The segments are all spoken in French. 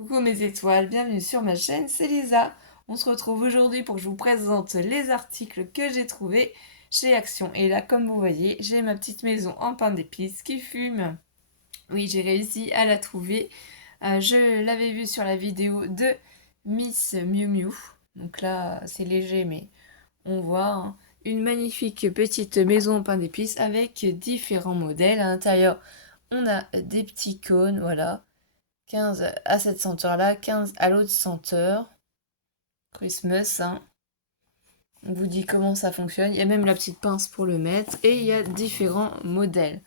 Coucou mes étoiles, bienvenue sur ma chaîne, c'est Lisa. On se retrouve aujourd'hui pour que je vous présente les articles que j'ai trouvés chez Action. Et là, comme vous voyez, j'ai ma petite maison en pain d'épices qui fume. Oui, j'ai réussi à la trouver. Je l'avais vue sur la vidéo de Miss Miu Miu. Donc là, c'est léger, mais on voit une magnifique petite maison en pain d'épices avec différents modèles. À l'intérieur, on a des petits cônes, voilà. 15 à cette senteur-là, 15 à l'autre senteur. Christmas, hein. On vous dit comment ça fonctionne. Il y a même la petite pince pour le mettre. Et il y a différents modèles.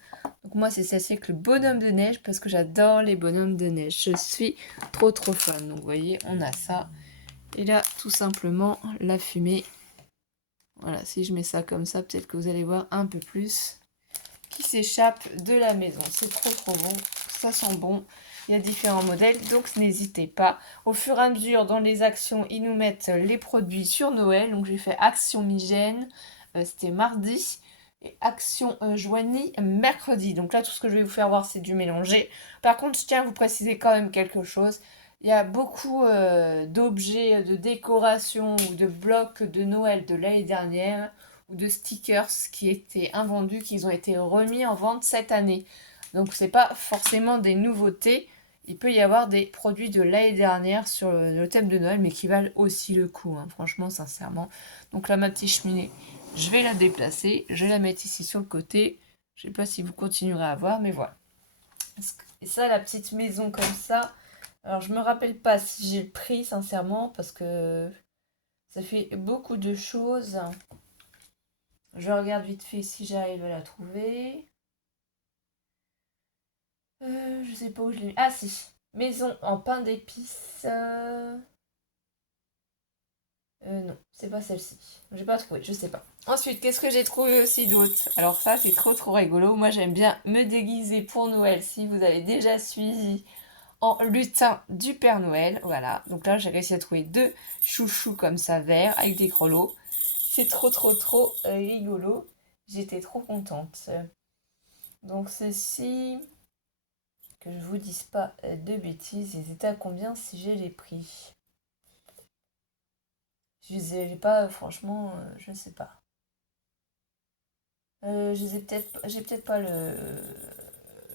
Donc moi, c'est celle-ci avec le bonhomme de neige parce que j'adore les bonhommes de neige. Je suis trop fan. Donc vous voyez, on a ça. Et là, tout simplement, la fumée. Voilà, si je mets ça comme ça, peut-être que vous allez voir un peu plus qui s'échappe de la maison. C'est trop bon, ça sent bon. Il y a différents modèles, donc n'hésitez pas. Au fur et à mesure, dans les actions, ils nous mettent les produits sur Noël. Donc j'ai fait Action Migène, c'était mardi, et Action Joigny, mercredi. Donc là, tout ce que je vais vous faire voir, c'est du mélangé. Par contre, je tiens à vous préciser quand même quelque chose. Il y a beaucoup d'objets de décoration ou de blocs de Noël de l'année dernière ou de stickers qui étaient invendus, qui ont été remis en vente cette année. Donc c'est pas forcément des nouveautés. Il peut y avoir des produits de l'année dernière sur le thème de Noël, mais qui valent aussi le coup, hein, franchement, sincèrement. Donc là, ma petite cheminée, je vais la déplacer. Je vais la mettre ici sur le côté. Je sais pas si vous continuerez à voir, mais voilà. Et ça, la petite maison comme ça. Alors, je me rappelle pas si j'ai le prix, sincèrement, parce que ça fait beaucoup de choses. Je regarde vite fait si j'arrive à la trouver. Je sais pas où je l'ai mis. Ah si, maison en pain d'épices. Non, c'est pas celle-ci. J'ai pas trouvé, je sais pas. Ensuite, qu'est-ce que j'ai trouvé aussi d'autre? Alors ça, c'est trop rigolo. Moi, j'aime bien me déguiser pour Noël. Si vous avez déjà suivi en lutin du Père Noël, voilà. Donc là, j'ai réussi à trouver deux chouchous comme ça verts avec des grelots. C'est trop rigolo. J'étais trop contente. Donc ceci, que je vous dise pas de bêtises, ils étaient à combien si j'ai les prix? Je les ai pas, franchement, je ne sais pas. J'ai peut-être pas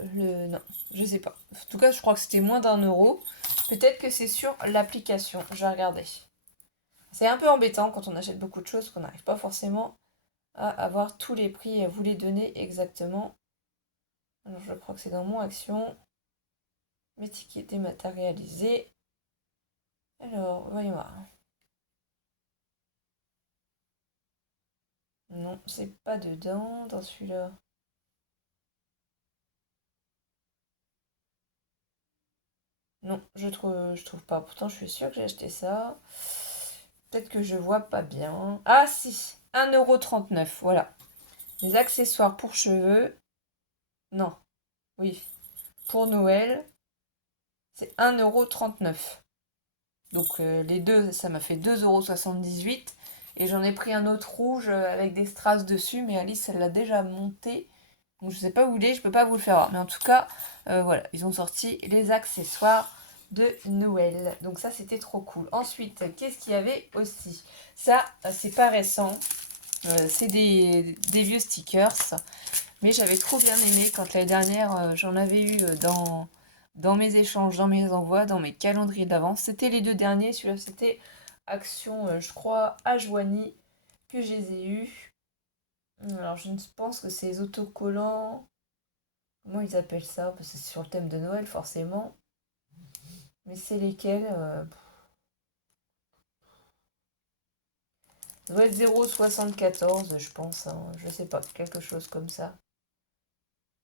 non, je sais pas. En tout cas, je crois que c'était moins d'1 euro. Peut-être que c'est sur l'application. Je vais regarder. C'est un peu embêtant quand on achète beaucoup de choses qu'on n'arrive pas forcément à avoir tous les prix et à vous les donner exactement. Alors, je crois que c'est dans mon action. Mes tickets dématérialisés. Alors, voyons voir. Non, c'est pas dedans dans celui-là. Non, je trouve pas. Pourtant, je suis sûre que j'ai acheté ça. Peut-être que je vois pas bien. Ah si, 1,39 €, voilà. Les accessoires pour cheveux. Non, oui. Pour Noël, c'est 1,39 €. Donc les deux, ça m'a fait 2,78 €. Et j'en ai pris un autre rouge avec des strass dessus, mais Alice, elle l'a déjà monté. Donc je sais pas où il est, je peux pas vous le faire voir. Mais en tout cas, voilà, ils ont sorti les accessoires de Noël. Donc ça, c'était trop cool. Ensuite, qu'est-ce qu'il y avait aussi? Ça, c'est pas récent. C'est des vieux stickers. Mais j'avais trop bien aimé quand l'année dernière, j'en avais eu dans mes échanges, dans mes envois, dans mes calendriers d'avance. C'était les deux derniers. Celui-là, c'était Action, je crois, à Joigny, que je les ai eus. Alors, je ne pense que c'est les autocollants. Comment ils appellent ça? Parce que c'est sur le thème de Noël, forcément. Mais c'est lesquels? Ça doit être 0,74, je pense, hein. Je sais pas, quelque chose comme ça.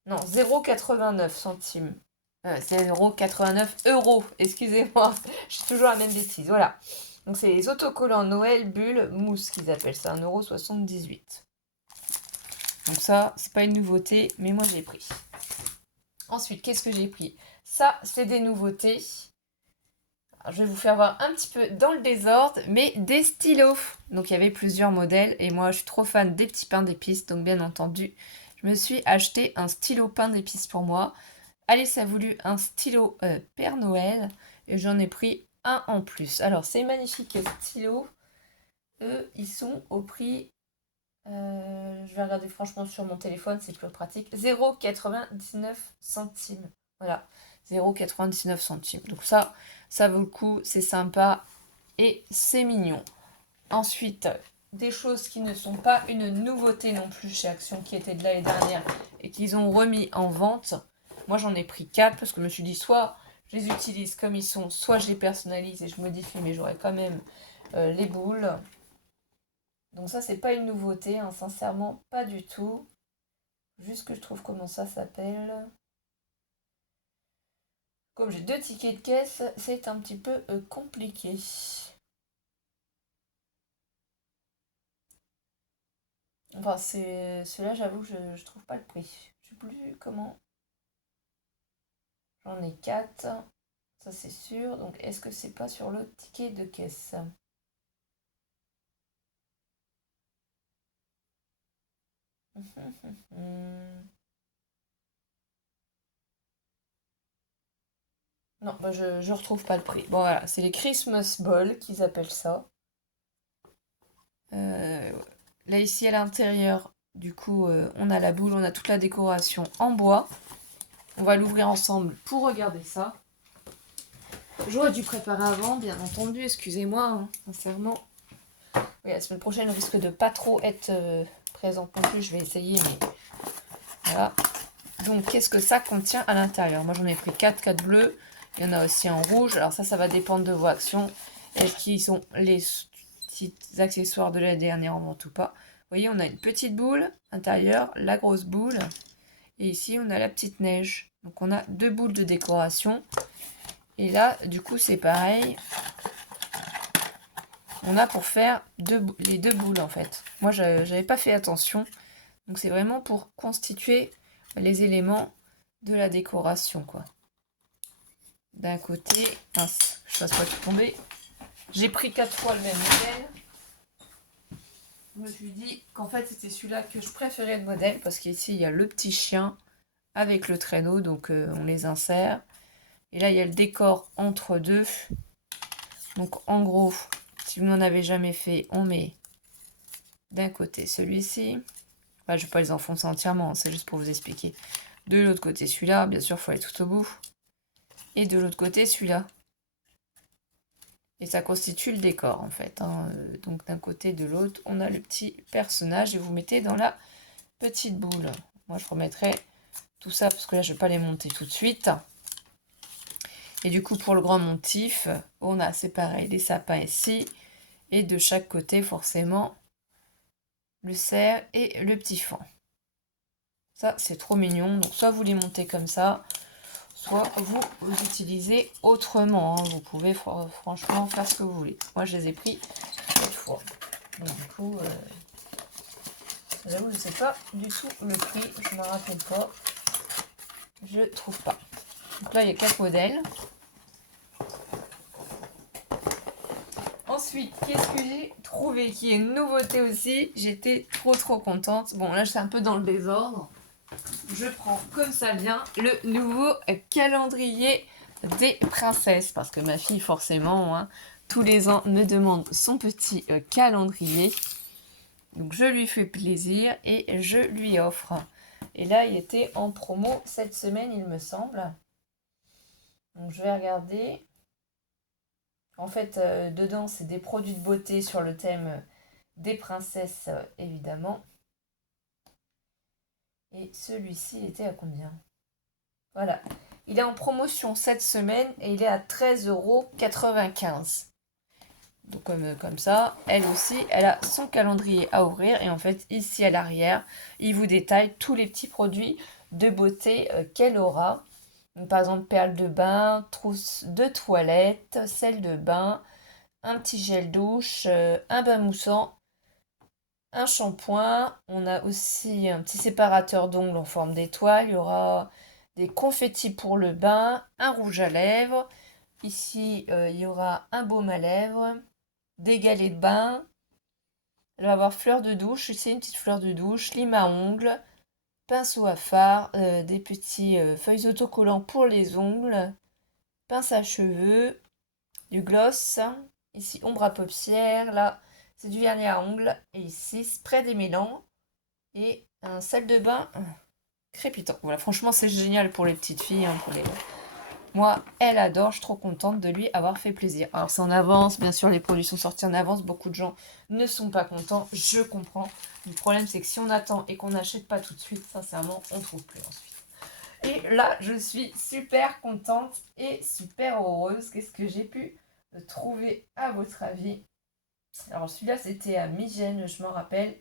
Non, 0,89 centimes. C'est 0,89 euros, excusez-moi. Je suis toujours la même bêtise, voilà. Donc c'est les autocollants Noël Bulle Mousse qu'ils appellent ça, 1,78 €. Donc ça, c'est pas une nouveauté, mais moi j'ai pris. Ensuite, qu'est-ce que j'ai pris? Ça, c'est des nouveautés. Alors, je vais vous faire voir un petit peu dans le désordre, mais des stylos. Donc il y avait plusieurs modèles, et moi je suis trop fan des petits pains d'épices, donc bien entendu, je me suis acheté un stylo pain d'épices pour moi. Alice a voulu un stylo Père Noël. et j'en ai pris un en plus. Alors, ces magnifiques stylos, eux, ils sont au prix, je vais regarder franchement sur mon téléphone, c'est plus pratique, 0,99 centimes. Voilà, 0,99 centimes. Donc ça vaut le coup, c'est sympa et c'est mignon. Ensuite, des choses qui ne sont pas une nouveauté non plus chez Action, qui étaient de l'année dernière et qu'ils ont remis en vente. Moi, j'en ai pris 4 parce que je me suis dit, soit je les utilise comme ils sont, soit je les personnalise et je modifie, mais j'aurai quand même les boules. Donc ça, c'est pas une nouveauté, hein, sincèrement, pas du tout. Juste que je trouve comment ça s'appelle. Comme j'ai 2 tickets de caisse, c'est un petit peu compliqué. Enfin, ceux-là, j'avoue, je trouve pas le prix. Je sais plus comment. J'en ai 4, ça c'est sûr. Donc, est-ce que c'est pas sur le ticket de caisse? Non, bah je retrouve pas le prix. Bon, voilà, c'est les Christmas Balls qu'ils appellent ça. Euh, Là, ici, à l'intérieur, du coup, on a la boule, on a toute la décoration en bois. On va l'ouvrir ensemble pour regarder ça. J'aurais dû préparer avant, bien entendu, excusez-moi, hein, sincèrement. Oui, la semaine prochaine, on risque de pas trop être présente non plus, je vais essayer, mais voilà. Donc, qu'est-ce que ça contient à l'intérieur? Moi, j'en ai pris 4 bleus. Il y en a aussi en rouge. Alors ça va dépendre de vos actions. Est-ce qu'ils sont les petits accessoires de la dernière en vente ou pas? Vous voyez, on a une petite boule intérieure, la grosse boule. Et ici, on a la petite neige. Donc, on a 2 boules de décoration. Et là, du coup, c'est pareil. On a pour faire les 2 boules, en fait. Moi, j'avais pas fait attention. Donc, c'est vraiment pour constituer les éléments de la décoration, quoi. D'un côté, mince, je fasse pas tout tomber. J'ai pris 4 fois le même modèle. Je me suis dit qu'en fait, c'était celui-là que je préférais le modèle parce qu'ici, il y a le petit chien avec le traîneau, donc on les insère. Et là, il y a le décor entre deux. Donc, en gros, si vous n'en avez jamais fait, on met d'un côté celui-ci. Enfin, je ne vais pas les enfoncer entièrement, c'est juste pour vous expliquer. De l'autre côté, celui-là. Bien sûr, il faut aller tout au bout. Et de l'autre côté, celui-là. Et ça constitue le décor, en fait, hein. Donc, d'un côté, de l'autre, on a le petit personnage. Et vous mettez dans la petite boule. Moi, je remettrai tout ça, parce que là, je ne vais pas les monter tout de suite. Et du coup, pour le grand motif, on a, c'est pareil, les sapins ici. Et de chaque côté, forcément, le cerf et le petit fan. Ça, c'est trop mignon. Donc, soit vous les montez comme ça, soit vous utilisez autrement, hein. Vous pouvez franchement faire ce que vous voulez. Moi, je les ai pris 4 fois. Donc, du coup, j'avoue, je ne sais pas du tout le prix. Je ne me rappelle pas. Je trouve pas. Donc là, il y a 4 modèles. Ensuite, qu'est-ce que j'ai trouvé qui est une nouveauté aussi? J'étais trop contente. Bon, là, je suis un peu dans le désordre. Je prends comme ça vient le nouveau calendrier des princesses. Parce que ma fille, forcément, hein, tous les ans, me demande son petit calendrier. Donc, je lui fais plaisir et je lui offre. Et là, il était en promo cette semaine, il me semble. Donc, je vais regarder. En fait, dedans, c'est des produits de beauté sur le thème des princesses, évidemment. Et celui-ci, il était à combien? Voilà. Il est en promotion cette semaine et il est à 13,95 €. Donc comme ça, elle aussi, elle a son calendrier à ouvrir. Et en fait, ici à l'arrière, il vous détaille tous les petits produits de beauté qu'elle aura. Donc, par exemple, perles de bain, trousse de toilette, sel de bain, un petit gel douche, un bain moussant, un shampoing. On a aussi un petit séparateur d'ongles en forme d'étoile. Il y aura des confettis pour le bain, un rouge à lèvres. Ici, il y aura un baume à lèvres, des galets de bain. Elle va avoir fleur de douche. Ici, une petite fleur de douche, lime à ongles, pinceau à fard, des petits feuilles autocollants pour les ongles. pince à cheveux, du gloss, ici ombre à paupières, là c'est du vernis à ongles, et ici spray démêlant et un sel de bain crépitant. Voilà, franchement c'est génial pour les petites filles, hein, pour les... Moi, elle adore, je suis trop contente de lui avoir fait plaisir. Alors c'est en avance, bien sûr les produits sont sortis en avance, beaucoup de gens ne sont pas contents, je comprends. Le problème c'est que si on attend et qu'on n'achète pas tout de suite, sincèrement, on ne trouve plus ensuite. Et là, je suis super contente et super heureuse. Qu'est-ce que j'ai pu trouver à votre avis? Alors celui-là, c'était à Migène, je m'en rappelle.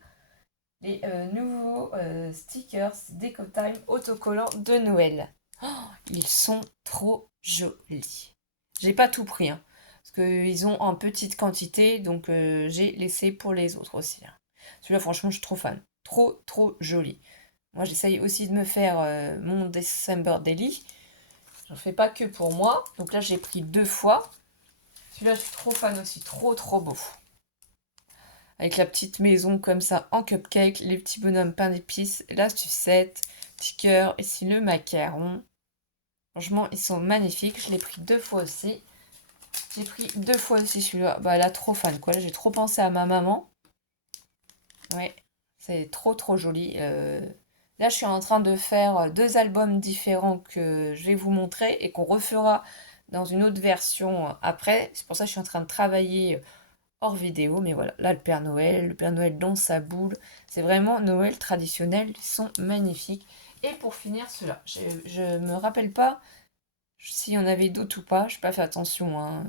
Les nouveaux stickers Déco Time autocollants de Noël. Oh, ils sont trop jolis. J'ai pas tout pris, hein, parce qu'ils ont en petite quantité, donc j'ai laissé pour les autres aussi, hein. Celui-là, franchement, je suis trop fan. Trop, trop joli. Moi, j'essaye aussi de me faire mon December Daily. J'en fais pas que pour moi. Donc là, j'ai pris 2 fois. Celui-là, je suis trop fan aussi. Trop, trop beau. Avec la petite maison comme ça en cupcake, les petits bonhommes pain d'épices, la sucette, petit cœur, ici le macaron. Franchement, ils sont magnifiques. Je l'ai pris 2 fois aussi. J'ai pris 2 fois aussi celui-là. Bah là, trop fan quoi. Là, j'ai trop pensé à ma maman. Ouais, c'est trop trop joli. Là, je suis en train de faire 2 albums différents que je vais vous montrer et qu'on refera dans une autre version après. C'est pour ça que je suis en train de travailler hors vidéo. Mais voilà, là, le Père Noël dans sa boule. C'est vraiment Noël traditionnel. Ils sont magnifiques. Et pour finir, ceux-là. Je me rappelle pas s'il y en avait d'autres ou pas. Je n'ai pas fait attention, hein.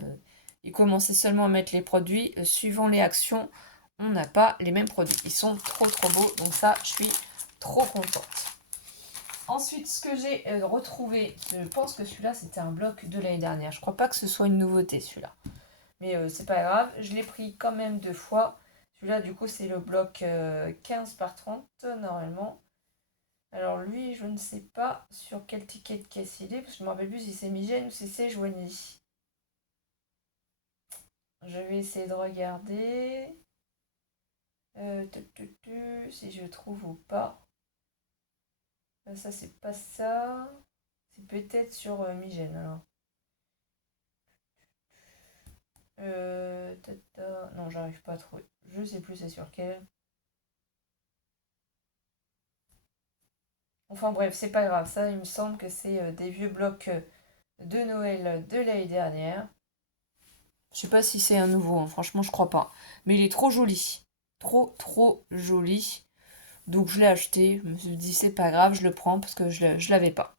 Ils commençaient seulement à mettre les produits. Suivant les actions, on n'a pas les mêmes produits. Ils sont trop trop beaux. Donc ça, je suis trop contente. Ensuite, ce que j'ai retrouvé, je pense que celui-là, c'était un bloc de l'année dernière. Je crois pas que ce soit une nouveauté, celui-là. Mais c'est pas grave. Je l'ai pris quand même 2 fois. Celui-là, du coup, c'est le bloc 15 par 30, normalement. Alors lui, je ne sais pas sur quel ticket de caisse il est, parce que je ne me rappelle plus si c'est Migène ou si c'est Joigny. Je vais essayer de regarder. Si je trouve ou pas. Ça, c'est pas ça. C'est peut-être sur Migène, alors. Non, j'arrive pas à trouver. Je sais plus c'est sur quel. Enfin bref, c'est pas grave. Ça, il me semble que c'est des vieux blocs de Noël de l'année dernière. Je sais pas si c'est un nouveau, hein. Franchement, je crois pas. Mais il est trop joli. Trop, trop joli. Donc je l'ai acheté. Je me suis dit, c'est pas grave, je le prends parce que je l'avais pas.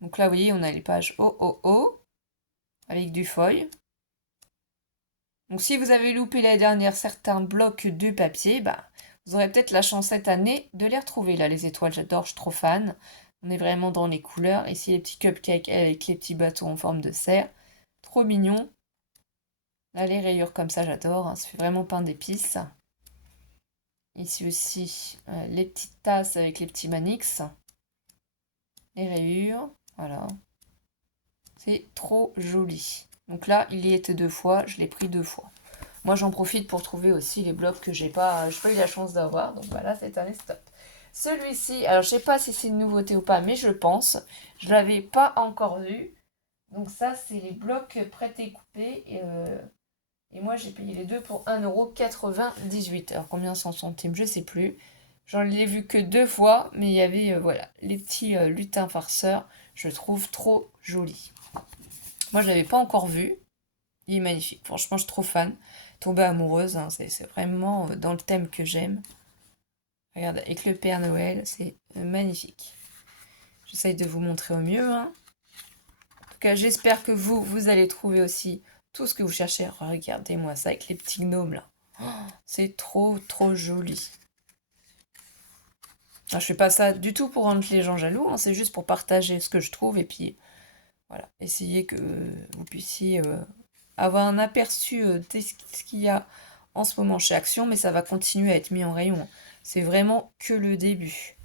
Donc là, vous voyez, on a les pages OOO avec du foil. Donc si vous avez loupé l'année dernière certains blocs de papier, bah, vous aurez peut-être la chance cette année de les retrouver. Là, les étoiles, j'adore, je suis trop fan. On est vraiment dans les couleurs. Ici, les petits cupcakes avec les petits bateaux en forme de cerf. Trop mignon. Là, les rayures comme ça, j'adore, hein. Ça fait vraiment pain d'épices. Ici aussi, les petites tasses avec les petits manix. Les rayures, voilà. C'est trop joli. Donc là, il y était 2 fois, je l'ai pris 2 fois. Moi, j'en profite pour trouver aussi les blocs que j'ai pas eu la chance d'avoir. Donc voilà, cette année, stop. Celui-ci, alors je sais pas si c'est une nouveauté ou pas, mais je pense. Je l'avais pas encore vu. Donc ça, c'est les blocs prêts et coupés. Et moi, j'ai payé les deux pour 1,98 €. Alors combien 100 centimes, je sais plus. J'en ai vu que 2 fois, mais il y avait voilà, les petits lutins farceurs. Je trouve trop jolis. Moi, je l'avais pas encore vu. Il est magnifique. Franchement, je suis trop fan. Tombée amoureuse, hein, c'est vraiment dans le thème que j'aime. Regarde, avec le Père Noël, c'est magnifique. J'essaye de vous montrer au mieux, hein. En tout cas, j'espère que vous allez trouver aussi tout ce que vous cherchez. Regardez-moi ça avec les petits gnomes là. Oh, c'est trop, trop joli. Alors, je fais pas ça du tout pour rendre les gens jaloux, hein, c'est juste pour partager ce que je trouve et puis voilà, essayer que vous puissiez avoir un aperçu de ce qu'il y a en ce moment chez Action, mais ça va continuer à être mis en rayon. C'est vraiment que le début.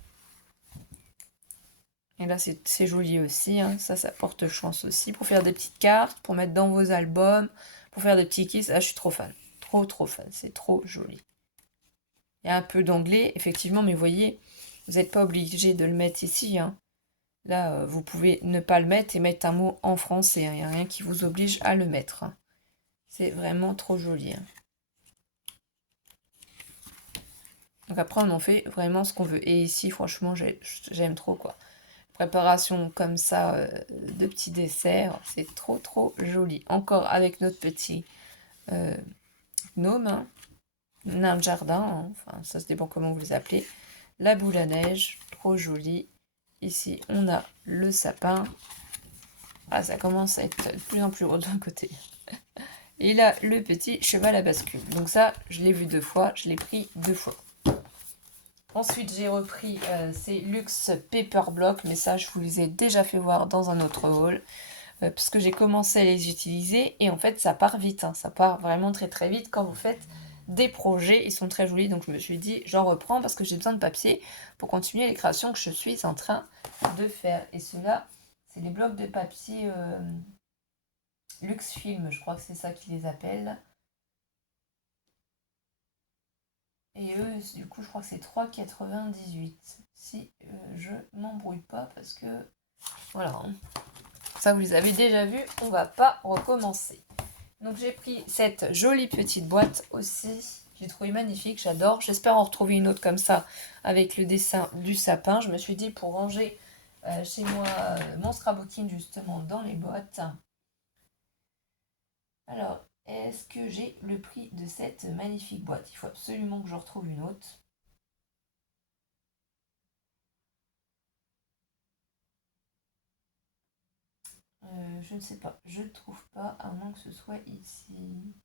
Et là, c'est joli aussi, hein. Ça porte chance aussi pour faire des petites cartes, pour mettre dans vos albums, pour faire des petits kits. Ah, je suis trop fan. Trop, trop fan. C'est trop joli. Il y a un peu d'anglais, effectivement, mais vous voyez, vous n'êtes pas obligé de le mettre ici, hein. Là, vous pouvez ne pas le mettre et mettre un mot en français, hein. Il n'y a rien qui vous oblige à le mettre, hein. C'est vraiment trop joli, hein. Donc après, on en fait vraiment ce qu'on veut. Et ici, franchement, j'aime trop, quoi. Préparation comme ça de petits desserts, c'est trop, trop joli. Encore avec notre petit euh, gnome, hein, nain de jardin, hein. Enfin, ça se dépend comment vous les appelez. La boule à neige, trop jolie. Ici, on a le sapin. Ah, ça commence à être de plus en plus gros d'un côté. Et là, le petit cheval à bascule. Donc ça, je l'ai vu 2 fois, je l'ai pris 2 fois. Ensuite, j'ai repris ces Luxe Paper Block, mais ça, je vous les ai déjà fait voir dans un autre haul, parce que j'ai commencé à les utiliser, et en fait, ça part vite, hein. Ça part vraiment très très vite quand vous faites des projets. Ils sont très jolis, donc je me suis dit, j'en reprends, parce que j'ai besoin de papier pour continuer les créations que je suis en train de faire. Et ceux-là, c'est les blocs de papier Luxe Film, je crois que c'est ça qu'ils les appellent. Et eux, du coup, je crois que c'est 3,98. Si je m'embrouille pas, parce que... Voilà, hein. Ça, vous les avez déjà vus, on va pas recommencer. Donc j'ai pris cette jolie petite boîte aussi. J'ai trouvé magnifique, j'adore. J'espère en retrouver une autre comme ça, avec le dessin du sapin. Je me suis dit, pour ranger chez moi mon scrapbooking, justement, dans les boîtes. Alors, est-ce que j'ai le prix de cette magnifique boîte? Il faut absolument que je retrouve une autre. Je ne sais pas, je ne trouve pas, à moins que ce soit ici.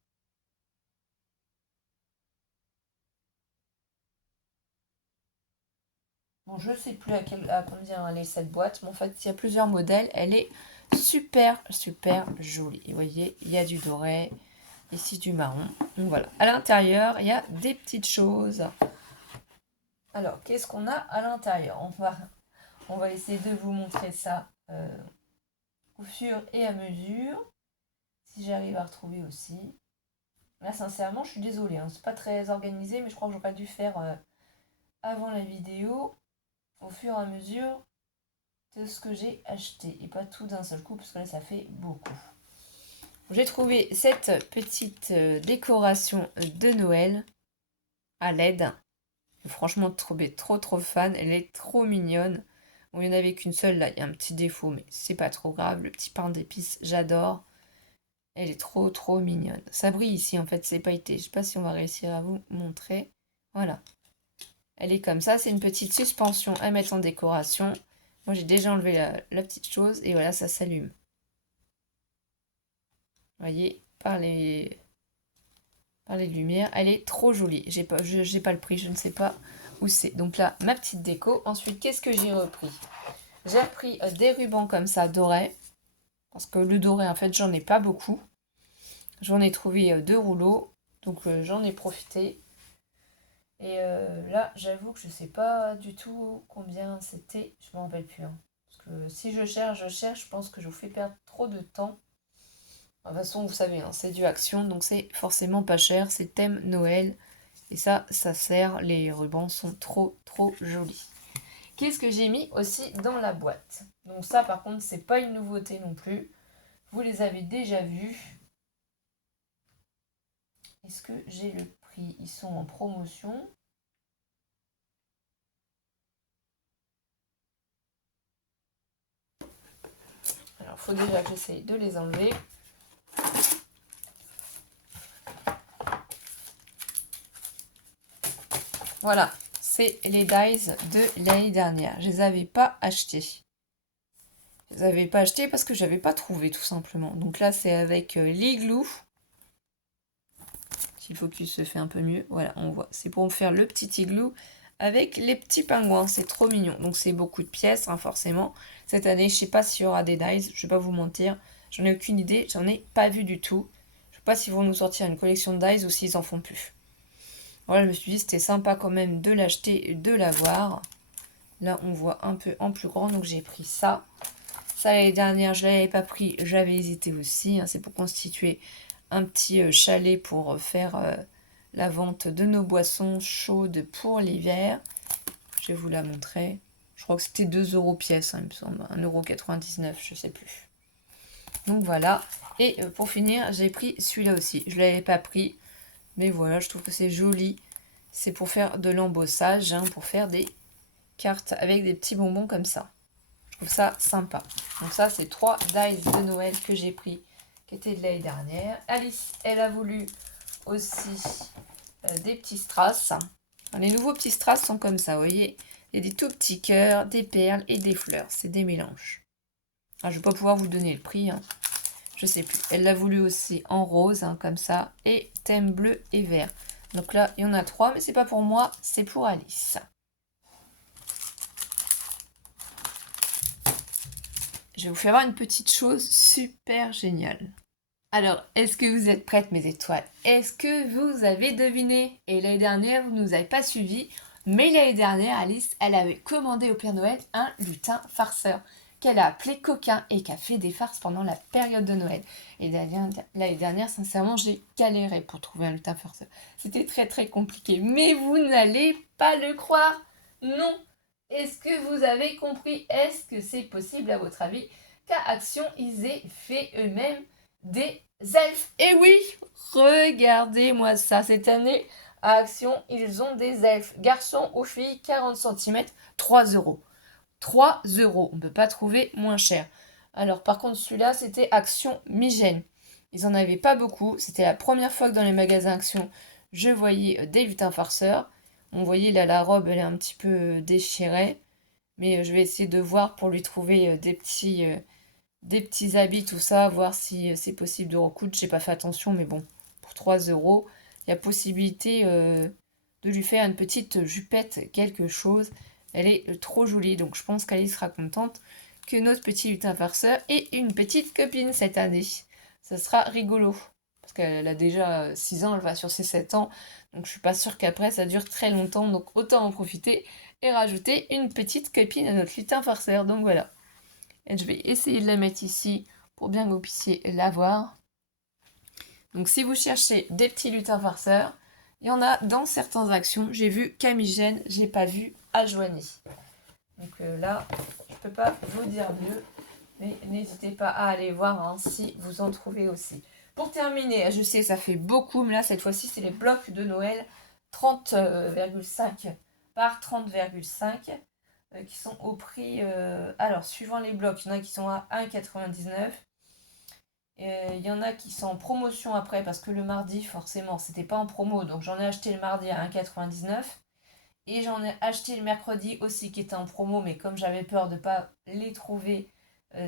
Bon, je ne sais plus à combien elle est cette boîte, mais en fait, il y a plusieurs modèles. Elle est super, super jolie. Et vous voyez, il y a du doré, ici du marron. Donc voilà, à l'intérieur, il y a des petites choses. Alors, qu'est-ce qu'on a à l'intérieur? On va essayer de vous montrer ça au fur et à mesure. Si j'arrive à retrouver aussi. Là, sincèrement, je suis désolée, hein, c'est pas très organisé, mais je crois que j'aurais dû faire avant la vidéo, au fur et à mesure de ce que j'ai acheté, et pas tout d'un seul coup, parce que là, ça fait beaucoup. J'ai trouvé cette petite décoration de Noël à LED. Franchement, trop fan. Elle est trop mignonne. Bon, il n'y en avait qu'une seule, là, il y a un petit défaut, mais c'est pas trop grave. Le petit pain d'épices, j'adore. Elle est trop mignonne. Ça brille ici, en fait, c'est pailleté. Je sais pas si on va réussir à vous montrer. Voilà. Elle est comme ça, c'est une petite suspension à mettre en décoration. Moi, j'ai déjà enlevé la petite chose, et voilà, ça s'allume. Vous voyez, par les lumières. Elle est trop jolie. J'ai pas le prix, je ne sais pas où c'est. Donc là, ma petite déco. Ensuite, qu'est-ce que j'ai repris? J'ai repris des rubans comme ça, dorés. Parce que le doré, en fait, j'en ai pas beaucoup. J'en ai trouvé 2 rouleaux. Donc j'en ai profité. Et là, j'avoue que je sais pas du tout combien c'était. Je m'en rappelle plus, hein. Parce que si je cherche, je pense que je vous fais perdre trop de temps. De toute façon, vous savez, hein, c'est du Action, donc c'est forcément pas cher. C'est thème Noël. Et ça sert. Les rubans sont trop jolis. Qu'est-ce que j'ai mis aussi dans la boîte? Donc ça, par contre, c'est pas une nouveauté non plus. Vous les avez déjà vus. Est-ce que j'ai le prix? Ils sont en promotion. Alors, il faut déjà que j'essaye de les enlever. Voilà, c'est les dies de l'année dernière. Je les avais pas achetés. Je les avais pas achetés parce que j'avais pas trouvé, tout simplement. Donc là, c'est avec l'igloo. Si le focus se fait un peu mieux, voilà, on voit. C'est pour faire le petit igloo avec les petits pingouins. C'est trop mignon. Donc c'est beaucoup de pièces, hein, forcément. Cette année, je sais pas s'il y aura des dies. Je vais pas vous mentir. J'en ai aucune idée. J'en ai pas vu du tout. Je sais pas s'ils vont nous sortir une collection de dies ou s'ils en font plus. Voilà, je me suis dit c'était sympa quand même de l'acheter et de l'avoir. Là, on voit un peu en plus grand, donc j'ai pris ça. Ça, l'année dernière, je ne l'avais pas pris, j'avais hésité aussi, hein. C'est pour constituer un petit chalet pour faire la vente de nos boissons chaudes pour l'hiver. Je vais vous la montrer. Je crois que c'était 2 € pièce, hein, il me semble. 1,99 €, je sais plus. Donc voilà. Et pour finir, j'ai pris celui-là aussi. Je ne l'avais pas pris. Mais voilà, je trouve que c'est joli. C'est pour faire de l'embossage, hein, pour faire des cartes avec des petits bonbons comme ça. Je trouve ça sympa. Donc ça, c'est 3 dies de Noël que j'ai pris, qui étaient de l'année dernière. Alice, elle a voulu aussi des petits strass. Les nouveaux petits strass sont comme ça, vous voyez. Il y a des tout petits cœurs, des perles et des fleurs. C'est des mélanges. Alors, je ne vais pas pouvoir vous donner le prix, hein. Je sais plus. Elle l'a voulu aussi en rose, hein, comme ça, et thème bleu et vert. Donc là, il y en a 3, mais c'est pas pour moi, c'est pour Alice. Je vais vous faire voir une petite chose super géniale. Alors, est-ce que vous êtes prêtes, mes étoiles? Est-ce que vous avez deviné? Et l'année dernière, vous ne nous avez pas suivis, mais l'année dernière, Alice, elle avait commandé au Père Noël un lutin farceur qu'elle a appelé Coquin et qui a fait des farces pendant la période de Noël. Et l'année dernière, sincèrement, j'ai galéré pour trouver un lutin farceur. C'était très très compliqué, mais vous n'allez pas le croire. Non. Est-ce que vous avez compris? Est-ce que c'est possible, à votre avis, qu'à Action, ils aient fait eux-mêmes des elfes? Et oui, regardez-moi ça. Cette année, à Action, ils ont des elfes. Garçons ou filles, 40 cm, 3 €. 3 €. On ne peut pas trouver moins cher. Alors, par contre, celui-là, c'était Action Migène. Ils n'en avaient pas beaucoup. C'était la première fois que dans les magasins Action, je voyais des lutins farceurs. On voyait là, la robe, elle est un petit peu déchirée. Mais je vais essayer de voir pour lui trouver des petits habits, tout ça, voir si c'est possible de recoudre. J'ai pas fait attention, mais bon, pour 3 €, il y a possibilité de lui faire une petite jupette, quelque chose. Elle est trop jolie, donc je pense qu'Alice sera contente que notre petit lutin farceur ait une petite copine cette année. Ça sera rigolo, parce qu'elle a déjà 6 ans, elle va sur ses 7 ans, donc je suis pas sûre qu'après ça dure très longtemps, donc autant en profiter et rajouter une petite copine à notre lutin farceur. Donc voilà. Et je vais essayer de la mettre ici pour bien que vous puissiez la voir. Donc si vous cherchez des petits lutins farceurs, il y en a dans certaines actions. J'ai vu Camigène, je n'ai pas vu à Joigny. Donc là, je ne peux pas vous dire mieux, mais n'hésitez pas à aller voir, hein, si vous en trouvez aussi. Pour terminer, je sais ça fait beaucoup, mais là cette fois-ci c'est les blocs de Noël 30,5 par 30,5 qui sont au prix, alors suivant les blocs, il y en a qui sont à 1,99. Il y en a qui sont en promotion après, parce que le mardi, forcément, c'était pas en promo, donc j'en ai acheté le mardi à 1,99. Et j'en ai acheté le mercredi aussi qui était en promo, mais comme j'avais peur de ne pas les trouver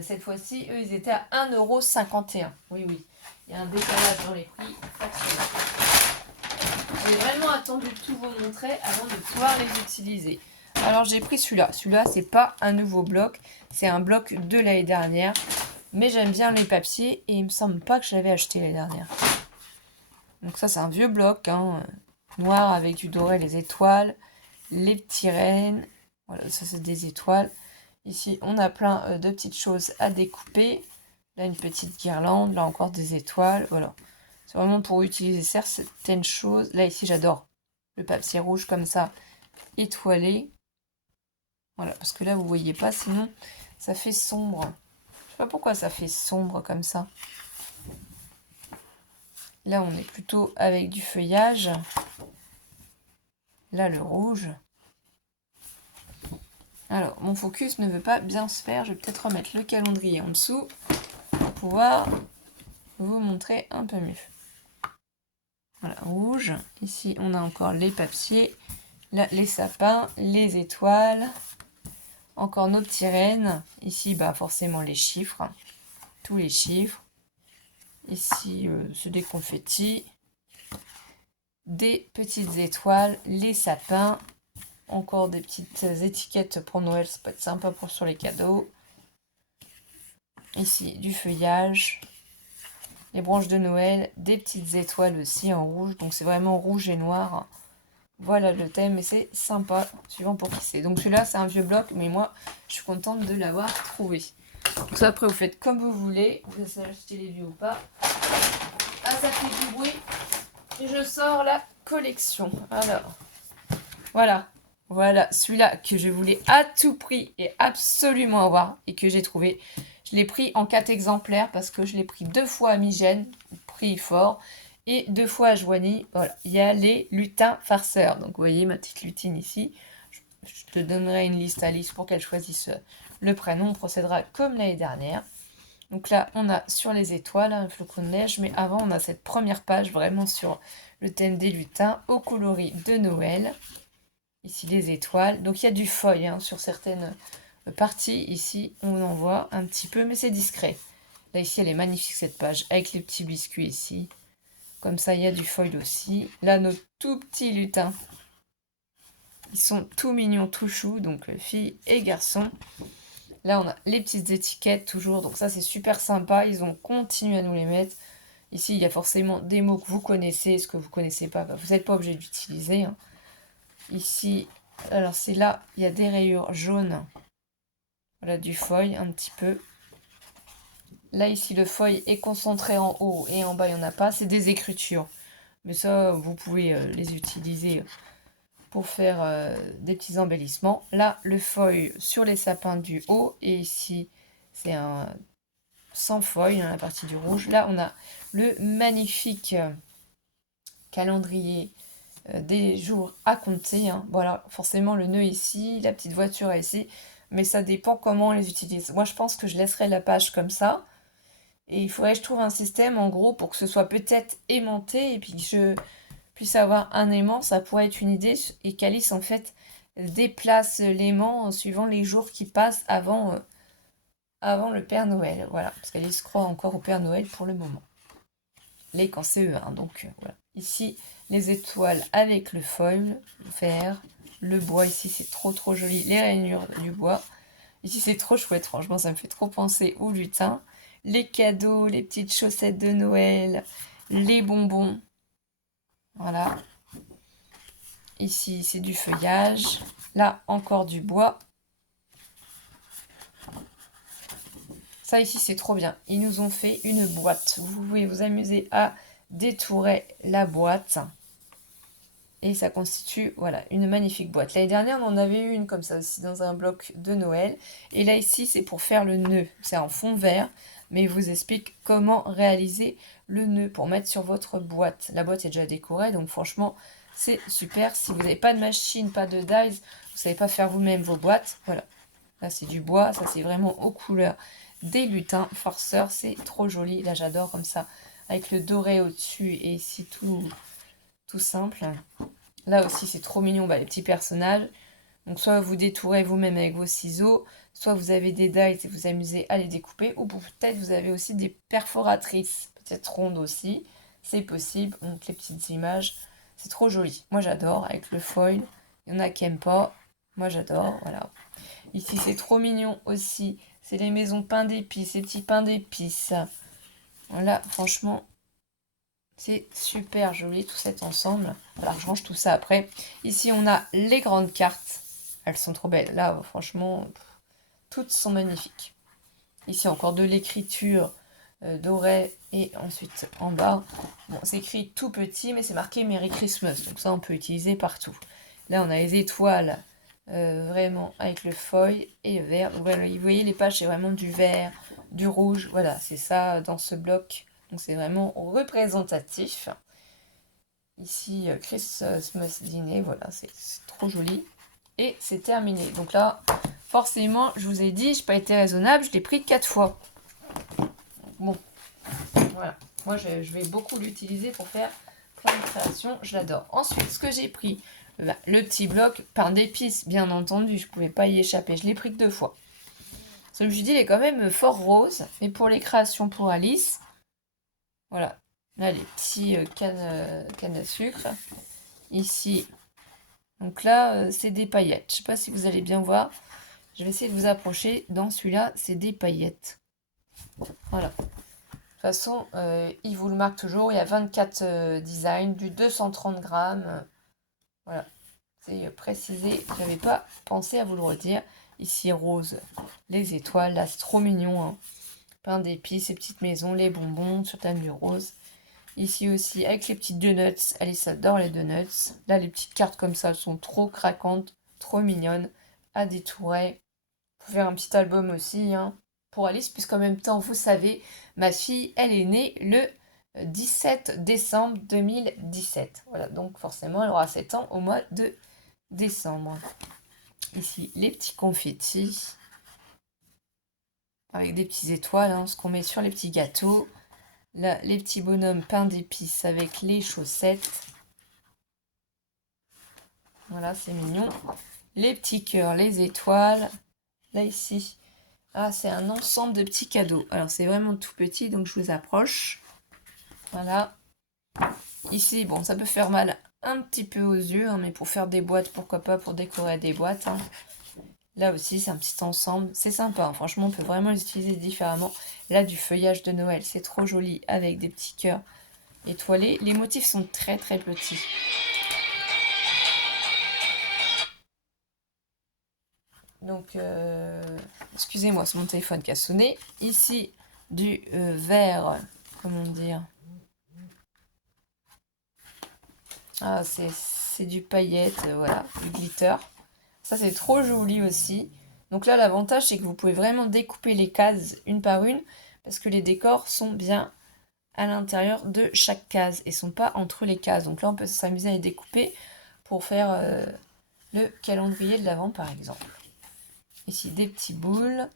cette fois-ci, eux ils étaient à 1,51 €. Oui, oui, il y a un décalage dans les prix. J'ai vraiment attendu de tout vous montrer avant de pouvoir les utiliser. Alors j'ai pris celui-là. Celui-là, c'est pas un nouveau bloc, c'est un bloc de l'année dernière. Mais j'aime bien les papiers et il me semble pas que je l'avais acheté l'année dernière. Donc ça, c'est un vieux bloc, hein, noir avec du doré, les étoiles, les petits rennes. Voilà, ça c'est des étoiles. Ici, on a plein de petites choses à découper. Là, une petite guirlande, là encore des étoiles. Voilà. C'est vraiment pour utiliser certaines choses. Là, ici, j'adore le papier rouge comme ça, étoilé. Voilà, parce que là, vous voyez pas, sinon, ça fait sombre. Je sais pas pourquoi ça fait sombre comme ça. Là, on est plutôt avec du feuillage. Là, le rouge. Alors, mon focus ne veut pas bien se faire. Je vais peut-être remettre le calendrier en dessous pour pouvoir vous montrer un peu mieux. Voilà, rouge. Ici, on a encore les papiers. Là, les sapins, les étoiles. Encore nos petits rennes. Ici, bah, forcément, les chiffres. Tous les chiffres. Ici, c'est des confettis. Des petites étoiles. Les sapins. Encore des petites étiquettes pour Noël. Ça peut être sympa pour sur les cadeaux. Ici, du feuillage. Les branches de Noël. Des petites étoiles aussi en rouge. Donc, c'est vraiment rouge et noir. Voilà le thème, et c'est sympa, suivant pour qui c'est. Donc celui-là, c'est un vieux bloc, mais moi, je suis contente de l'avoir trouvé. Donc ça, après, vous faites comme vous voulez. Vous essayez d'acheter les vieux ou pas. Ah, ça fait du bruit. Et je sors la collection. Alors, voilà. Voilà, celui-là que je voulais à tout prix et absolument avoir et que j'ai trouvé. Je l'ai pris en 4 exemplaires parce que je l'ai pris 2 fois à Migène, prix fort, et 2 fois à Joigny. Voilà, il y a les lutins farceurs. Donc vous voyez ma petite lutine ici. Je te donnerai une liste à Alice pour qu'elle choisisse le prénom. On procédera comme l'année dernière. Donc là, on a sur les étoiles un flocon de neige, mais avant, on a cette première page vraiment sur le thème des lutins au coloris de Noël. Ici, les étoiles. Donc, il y a du foil hein, sur certaines parties. Ici, on en voit un petit peu, mais c'est discret. Là, ici, elle est magnifique, cette page, avec les petits biscuits ici. Comme ça, il y a du foil aussi. Là, nos tout petits lutins. Ils sont tout mignons, tout choux, donc filles et garçons. Là, on a les petites étiquettes toujours, donc ça, c'est super sympa. Ils ont continué à nous les mettre. Ici, il y a forcément des mots que vous connaissez. Ce que vous ne connaissez pas, vous n'êtes pas obligé d'utiliser. Hein. Ici, alors c'est là, il y a des rayures jaunes. Voilà, du foil un petit peu. Là, ici, le foil est concentré en haut et en bas, il n'y en a pas. C'est des écritures. Mais ça, vous pouvez les utiliser pour faire des petits embellissements. Là, le foil sur les sapins du haut. Et ici, c'est un sans foil, hein, la partie du rouge. Là, on a le magnifique calendrier des jours à compter. Hein. Voilà, forcément, le nœud ici, la petite voiture ici. Mais ça dépend comment on les utilise. Moi, je pense que je laisserai la page comme ça. Et il faudrait que je trouve un système, en gros, pour que ce soit peut-être aimanté et puis que je puisse avoir un aimant. Ça pourrait être une idée. Et qu'Alice, en fait, déplace l'aimant en suivant les jours qui passent avant le Père Noël. Voilà, parce qu'Alice croit encore au Père Noël pour le moment. Les qu'en CE1, donc voilà. Ici, les étoiles avec le foil vert. Le bois, ici, c'est trop trop joli. Les rainures du bois. Ici, c'est trop chouette, franchement, ça me fait trop penser au lutin. Les cadeaux, les petites chaussettes de Noël, les bonbons. Voilà. Ici, c'est du feuillage. Là, encore du bois. Ça, ici, c'est trop bien. Ils nous ont fait une boîte. Vous pouvez vous amuser à détourer la boîte. Et ça constitue, voilà, une magnifique boîte. L'année dernière, on en avait eu une comme ça aussi dans un bloc de Noël. Et là, ici, c'est pour faire le nœud. C'est en fond vert, mais il vous explique comment réaliser le nœud pour mettre sur votre boîte. La boîte est déjà décorée, donc franchement, c'est super. Si vous n'avez pas de machine, pas de dies, vous ne savez pas faire vous-même vos boîtes, voilà. Là, c'est du bois. Ça, c'est vraiment aux couleurs des lutins farceurs. C'est trop joli. Là, j'adore comme ça, avec le doré au-dessus et ici tout simple. Là aussi, c'est trop mignon, les petits personnages. Donc, soit vous détourez vous-même avec vos ciseaux, soit vous avez des dies et vous amusez à les découper, ou peut-être vous avez aussi des perforatrices, peut-être rondes aussi. C'est possible. Donc, les petites images, c'est trop joli. Moi, j'adore avec le foil. Il y en a qui n'aiment pas. Moi, j'adore. Voilà. Ici, c'est trop mignon aussi. C'est les maisons pain d'épices, les petits pains d'épices. Voilà, franchement, c'est super joli tout cet ensemble. Voilà, je range tout ça après. Ici, on a les grandes cartes. Elles sont trop belles. Là, franchement, toutes sont magnifiques. Ici, encore de l'écriture dorée. Et ensuite, en bas, bon, c'est écrit tout petit, mais c'est marqué Merry Christmas. Donc ça, on peut utiliser partout. Là, on a les étoiles, vraiment, avec le foil et le vert. Donc, voilà, vous voyez, les pages, c'est vraiment du vert, du rouge. Voilà, c'est ça dans ce bloc. Donc c'est vraiment représentatif. Ici, Christmas Dîner, voilà, c'est trop joli. Et c'est terminé. Donc là, forcément, je vous ai dit, je n'ai pas été raisonnable, je l'ai pris 4 fois. Bon, voilà. Moi, je vais beaucoup l'utiliser pour faire plein de créations. Je l'adore. Ensuite, ce que j'ai pris, le petit bloc pain d'épices, bien entendu, je ne pouvais pas y échapper. Je l'ai pris que 2 fois. Celui-ci, il est quand même fort rose. Mais pour les créations pour Alice, voilà. Là, les petits cannes à sucre. Ici, donc là, c'est des paillettes. Je ne sais pas si vous allez bien voir. Je vais essayer de vous approcher. Dans celui-là, c'est des paillettes. Voilà. De toute façon, il vous le marque toujours. Il y a 24 designs, du 230 grammes. Voilà. C'est précisé. Je n'avais pas pensé à vous le redire. Ici, rose, les étoiles. Là, c'est trop mignon. Hein. Pain d'épices, ces petites maisons, les bonbons sur thème du rose. Ici aussi, avec les petites donuts. Alice adore les donuts. Là, les petites cartes comme ça, elles sont trop craquantes, trop mignonne, à détourer. Pour faire un petit album aussi, hein, pour Alice, puisqu'en même temps, vous savez, ma fille, elle est née le 17 décembre 2017. Voilà, donc forcément, elle aura 7 ans au mois de décembre. Ici, les petits confettis, avec des petites étoiles, hein, ce qu'on met sur les petits gâteaux. Là, les petits bonhommes peints d'épices avec les chaussettes. Voilà, c'est mignon. Les petits cœurs, les étoiles. Là, ici, ah, c'est un ensemble de petits cadeaux. Alors, c'est vraiment tout petit, donc je vous approche. Voilà. Ici, bon, ça peut faire mal un petit peu aux yeux, hein, mais pour faire des boîtes, pourquoi pas, pour décorer des boîtes. Hein. Là aussi, c'est un petit ensemble. C'est sympa, hein. Franchement, on peut vraiment les utiliser différemment. Là, du feuillage de Noël, c'est trop joli, avec des petits cœurs étoilés. Les motifs sont très, très petits. Donc, excusez-moi, c'est mon téléphone qui a sonné. Ici, du vert, comment dire? Ah, c'est du paillette, voilà, du glitter. Ça, c'est trop joli aussi. Donc là, l'avantage, c'est que vous pouvez vraiment découper les cases une par une, parce que les décors sont bien à l'intérieur de chaque case et sont pas entre les cases. Donc là, on peut s'amuser à les découper pour faire le calendrier de l'Avent, par exemple. Ici, des petits boules.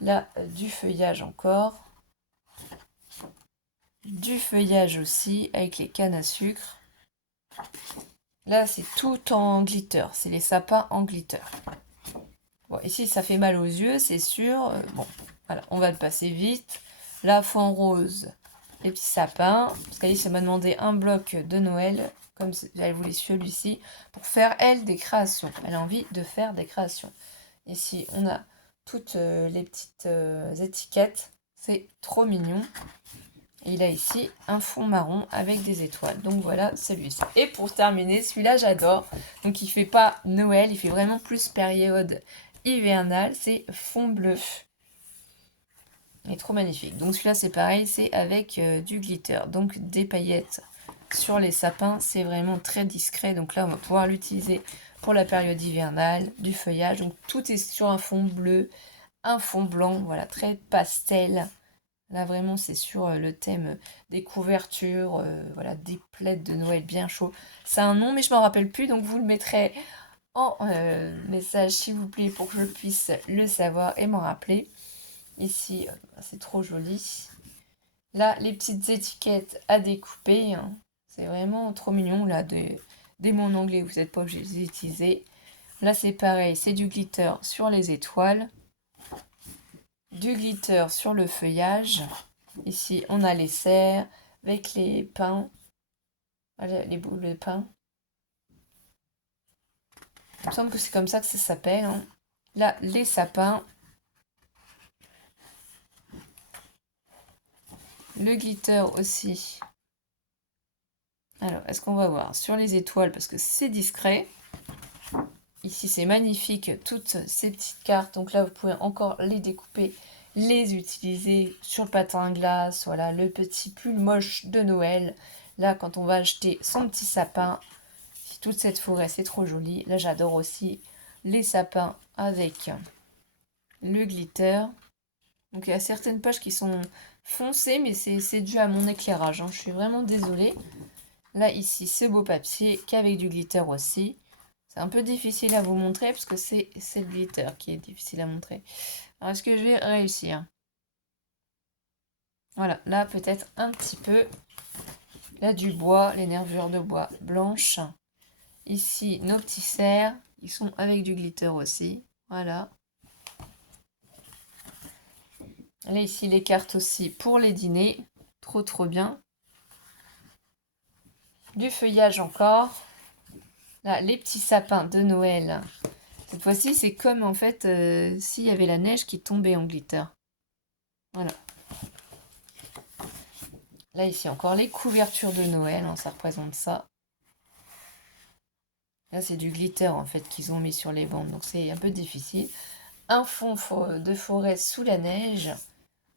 Là, du feuillage encore. Du feuillage aussi, avec les cannes à sucre. Là, c'est tout en glitter. C'est les sapins en glitter. Bon, ici, ça fait mal aux yeux, c'est sûr. Bon, voilà, on va le passer vite. Là, fond rose, les petits sapins. Parce qu'Alice m'a demandé un bloc de Noël, comme elle voulait celui-ci, pour faire, elle, des créations. Elle a envie de faire des créations. Ici, on a toutes les petites étiquettes. C'est trop mignon. Et il a ici un fond marron avec des étoiles. Donc voilà, celui-ci. Et pour terminer, celui-là, j'adore. Donc il fait pas Noël, il fait vraiment plus période hivernale. C'est fond bleu. Il est trop magnifique. Donc celui-là, c'est pareil, c'est avec du glitter. Donc des paillettes sur les sapins. C'est vraiment très discret. Donc là, on va pouvoir l'utiliser pour la période hivernale, du feuillage. Donc tout est sur un fond bleu, un fond blanc. Voilà, très pastel. Là, vraiment, c'est sur le thème des couvertures, voilà, des plaids de Noël bien chauds. C'est un nom, mais je m'en rappelle plus, donc vous le mettrez en message, s'il vous plaît, pour que je puisse le savoir et m'en rappeler. Ici, c'est trop joli. Là, les petites étiquettes à découper, hein. C'est vraiment trop mignon, là, des mots en anglais, vous n'êtes pas obligé de les utiliser. Là, c'est pareil, c'est du glitter sur les étoiles. Du glitter sur le feuillage. Ici, on a les cerfs avec les pins, les boules de pain. Il me semble que c'est comme ça que ça s'appelle. Hein. Là, les sapins. Le glitter aussi. Alors, est-ce qu'on va voir sur les étoiles parce que c'est discret. Ici, c'est magnifique, toutes ces petites cartes. Donc là, vous pouvez encore les découper, les utiliser sur le patin à glace. Voilà, le petit pull moche de Noël. Là, quand on va acheter son petit sapin, toute cette forêt, c'est trop joli. Là, j'adore aussi les sapins avec le glitter. Donc, il y a certaines pages qui sont foncées, mais c'est dû à mon éclairage. Hein. Je suis vraiment désolée. Là, ici, ce beau papier qu'avec du glitter aussi. C'est un peu difficile à vous montrer parce que c'est le glitter qui est difficile à montrer. Alors, est-ce que je vais réussir? Voilà, là, peut-être un petit peu. Là, du bois, les nervures de bois blanches. Ici, nos petits cerfs. Ils sont avec du glitter aussi. Voilà. Là, ici, les cartes aussi pour les dîners. Trop, trop bien. Du feuillage encore. Là, les petits sapins de Noël. Cette fois-ci, c'est comme en fait s'il y avait la neige qui tombait en glitter. Voilà. Là, ici, encore les couvertures de Noël. Hein, ça représente ça. Là, c'est du glitter en fait qu'ils ont mis sur les bandes. Donc, c'est un peu difficile. Un fond de forêt sous la neige.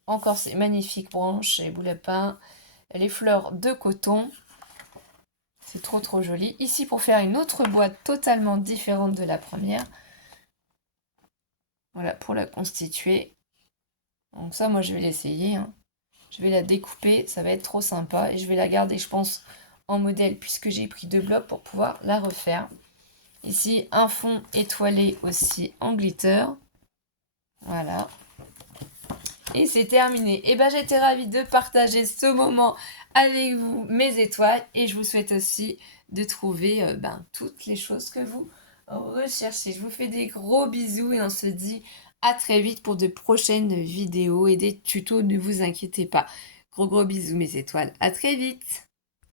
Encore ces magnifiques branches et boules à pain. Les fleurs de coton. C'est trop trop joli. Ici, pour faire une autre boîte totalement différente de la première. Voilà, pour la constituer. Donc ça, moi, je vais l'essayer, hein. Je vais la découper, ça va être trop sympa. Et je vais la garder, je pense, en modèle, puisque j'ai pris 2 blocs pour pouvoir la refaire. Ici, un fond étoilé aussi en glitter. Voilà. Et c'est terminé. Et ben j'étais ravie de partager ce moment avec vous, mes étoiles. Et je vous souhaite aussi de trouver toutes les choses que vous recherchez. Je vous fais des gros bisous et on se dit à très vite pour de prochaines vidéos et des tutos. Ne vous inquiétez pas. Gros bisous mes étoiles. À très vite.